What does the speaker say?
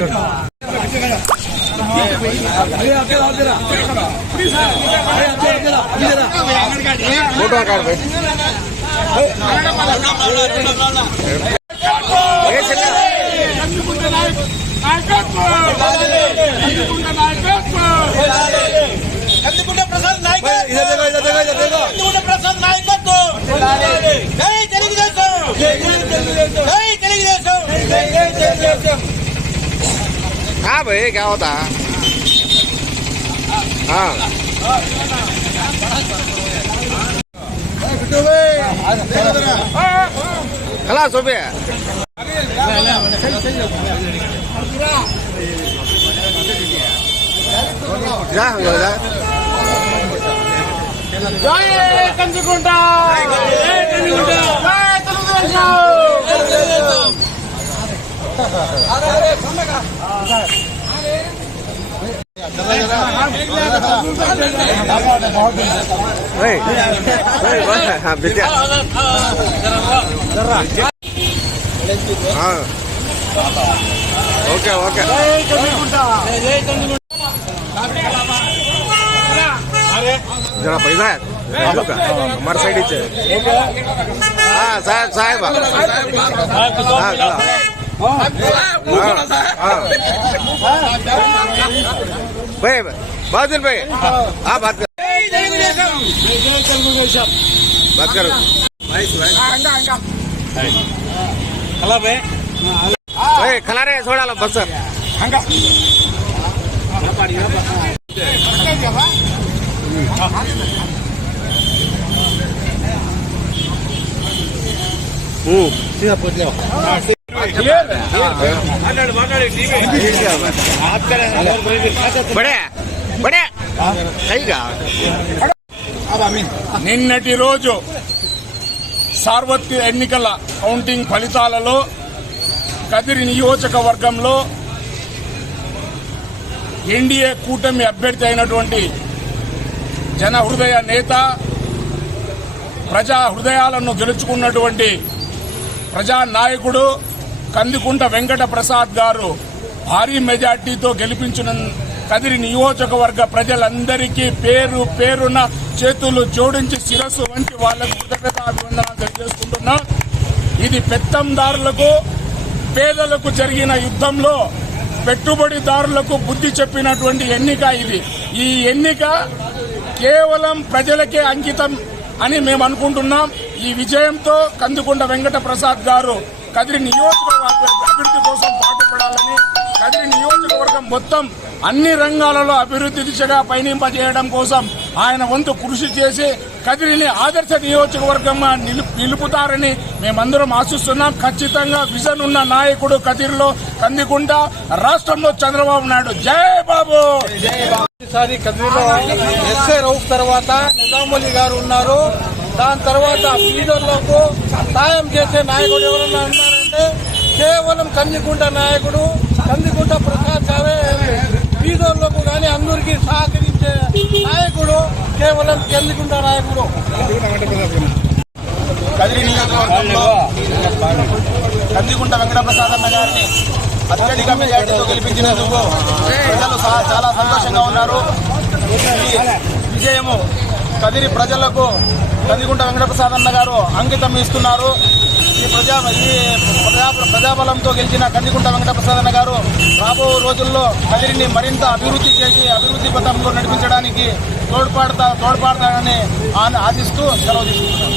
Photo card भाई प्रसाद नायकत्व जय తెలుగుదేశం जय తెలుగుదేశం। हाँ भाई क्या होता हाँ खलास हो गया जा जय कंजुकुंट जय తెలుగుదేశం। हाँ बेटा हाँ ओके ओके जरा पैसा है हमारे साइड ही हाँ साहब साहब भाई बहुत दिन भाई हाँ बात कर बात करो भाई खिला रहे छोड़ा लो बस बड़े बड़े నిన్నటి రోజు సార్వత్రిక ఎన్నికల కౌంటింగ్ ఫలితాలలో కదిరి నియోజకవర్గంలో ఎన్డీఏ కూటమి అభ్యర్థి అయినటువంటి జన హృదయ నేత ప్రజా హృదయాలను గెలుచుకున్నటువంటి ప్రజా నాయకుడు కందికుంట వెంకట ప్రసాద్ గారు భారీ మెజార్టీతో గెలిపించిన కదిరి నియోజకవర్గ ప్రజలందరికీ పేరు పేరున చేతులు జోడించి శిరస్సు వంచి వాళ్లకు కృతజ్ఞతాభివందనాలు తెలియజేసుకుంటున్నాం। ఇది పెత్తందారులకు పేదలకు జరిగిన యుద్ధంలో పెట్టుబడిదారులకు బుద్ధి చెప్పినటువంటి ఎన్నిక ఇది। ఈ ఎన్నిక కేవలం ప్రజలకే అంకితం అని మేము అనుకుంటున్నాం। ఈ విజయంతో కందికుంట వెంకట ప్రసాద్ గారు కదిరి నియోజకవర్గ అభివృద్ధి కోసం పాటుపడాలని కదిరి నియోజకవర్గం మొత్తం అన్ని రంగాలలో అభివృద్ధి దిశగా పయనింపజేయడం కోసం ఆయన వంతు కృషి చేసి కదిరిని ఆదర్శ నియోజకవర్గంగా నిలుపుతారని మేమందరం ఆశిస్తున్నాం। ఖచ్చితంగా విజన్ ఉన్న నాయకుడు కదిరిలో కందికుంట, రాష్ట్రంలో చంద్రబాబు నాయుడు। జై బాబు। ఈసారి కదిరిలో ఎస్ఐ రౌఫ్ తర్వాత నిజాముల్లి గారు ఉన్నారు। దాని తర్వాత బీదర్లకు సాయం చేసే నాయకుడు ఎవరన్నా ఉన్నారంటే కేవలం కందికుంట నాయకుడు కందికుంట ప్రసాద్ గారే। బీదర్లకు కానీ అందరికీ సహకరించే నాయకుడు కేవలం కందికుంట నాయకుడు। కదిరి నియోజకవర్గంలో కందికుంట వెంకట ప్రసాద్ అన్న గారిని అత్యధిక మెజార్టీతో గెలిపించినందుకు ప్రజలు చాలా సంతోషంగా ఉన్నారు। ఈ విజయము కదిరి ప్రజలకు కందికుంట వెంకట ప్రసాద్ అన్న గారు అంకితం ఇస్తున్నారు। ఈ ప్రజాబలంతో గెలిచిన కందికుంట వెంకట ప్రసాద్ అన్న గారు రాబో రోజుల్లో కదిరిని మరింత అభివృద్ధి చేసి అభివృద్ధి పథంలో నడిపించడానికి తోడ్పడతారని ఆశిస్తూ సెలవు తీసుకుంటున్నారు।